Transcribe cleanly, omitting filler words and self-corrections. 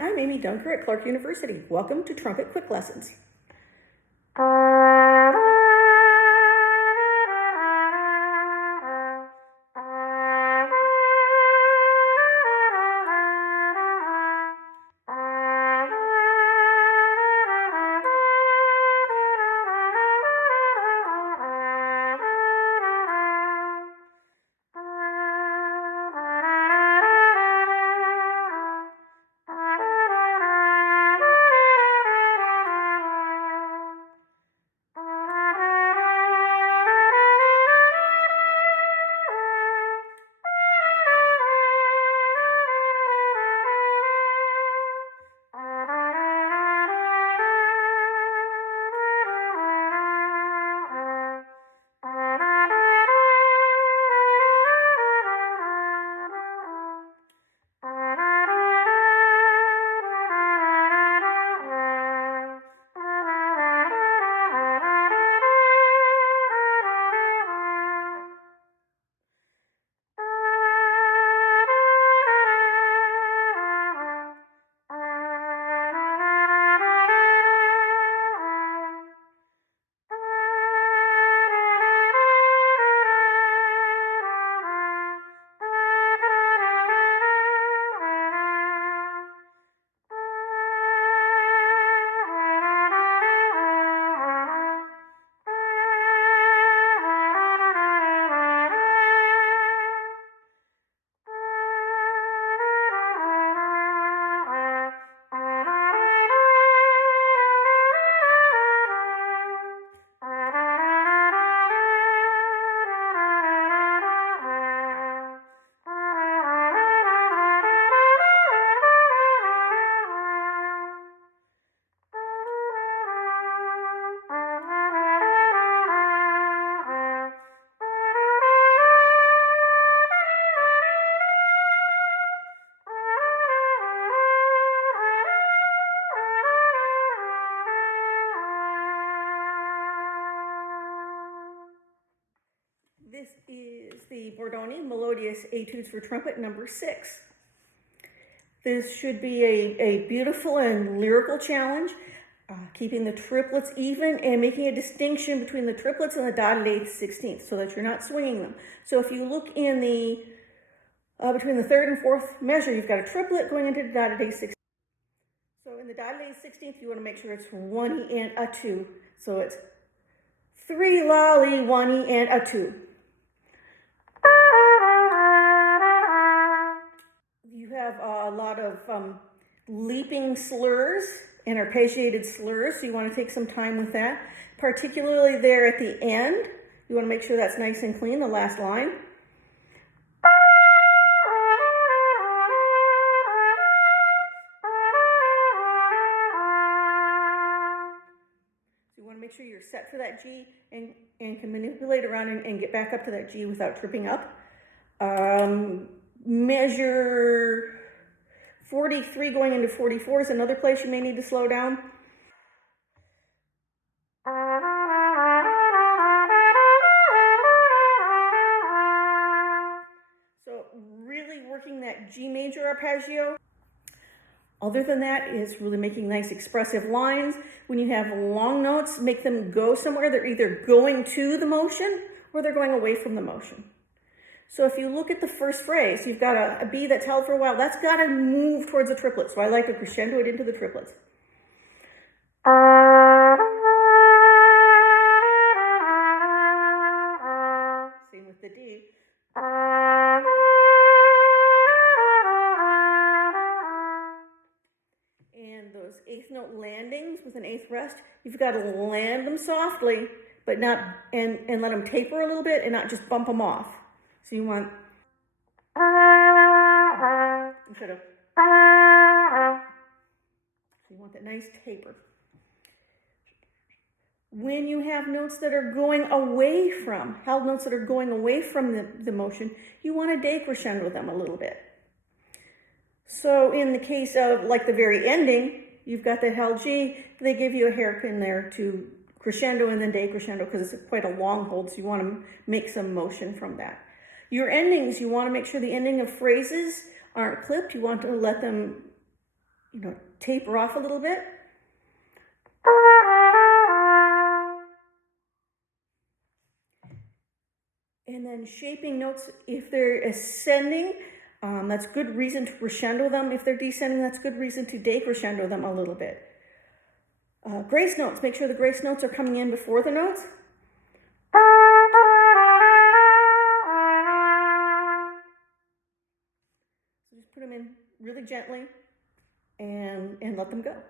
I'm Amy Dunker at Clarke University. Welcome to Trumpet Quick Lessons. This is the Bordogni Melodious Etudes for Trumpet number 6. This should be a beautiful and lyrical challenge, keeping the triplets even and making a distinction between the triplets and the dotted 8th, 16th so that you're not swinging them. So if you look in the, between the 3rd and 4th measure, you've got a triplet going into the dotted 8th, 16th. So in the dotted 8th, 16th, you want to make sure it's 1E and a 2. So it's 3 lolly, 1E and a 2. You have a lot of leaping slurs and arpeggiated slurs, so you want to take some time with that. Particularly there at the end, you want to make sure that's nice and clean, the last line. So you want to make sure you're set for that G and can manipulate around and get back up to that G without tripping up. Measure 43 going into 44 is another place you may need to slow down. So really working that G major arpeggio. Other than that is really making nice expressive lines. When you have long notes, make them go somewhere. They're either going to the motion or they're going away from the motion. So if you look at the first phrase, you've got a B that's held for a while. That's got to move towards the triplet. So I like to crescendo it into the triplets. Same with the D. And those 8th note landings with an 8th rest, you've got to land them softly, but not, and let them taper a little bit and not just bump them off. So you want, instead of, so you want that nice taper. When you have notes that are going away from, held notes that are going away from the motion, you want to decrescendo them a little bit. So in the case of like the very ending, you've got that held G, they give you a hairpin there to crescendo and then decrescendo because it's quite a long hold, so you want to make some motion from that. Your endings, you want to make sure the ending of phrases aren't clipped. You want to taper off a little bit. And then shaping notes, if they're ascending, that's good reason to crescendo them. If they're descending, that's good reason to decrescendo them a little bit. Grace notes, make sure the grace notes are coming in before the notes. So just put them in really gently and let them go.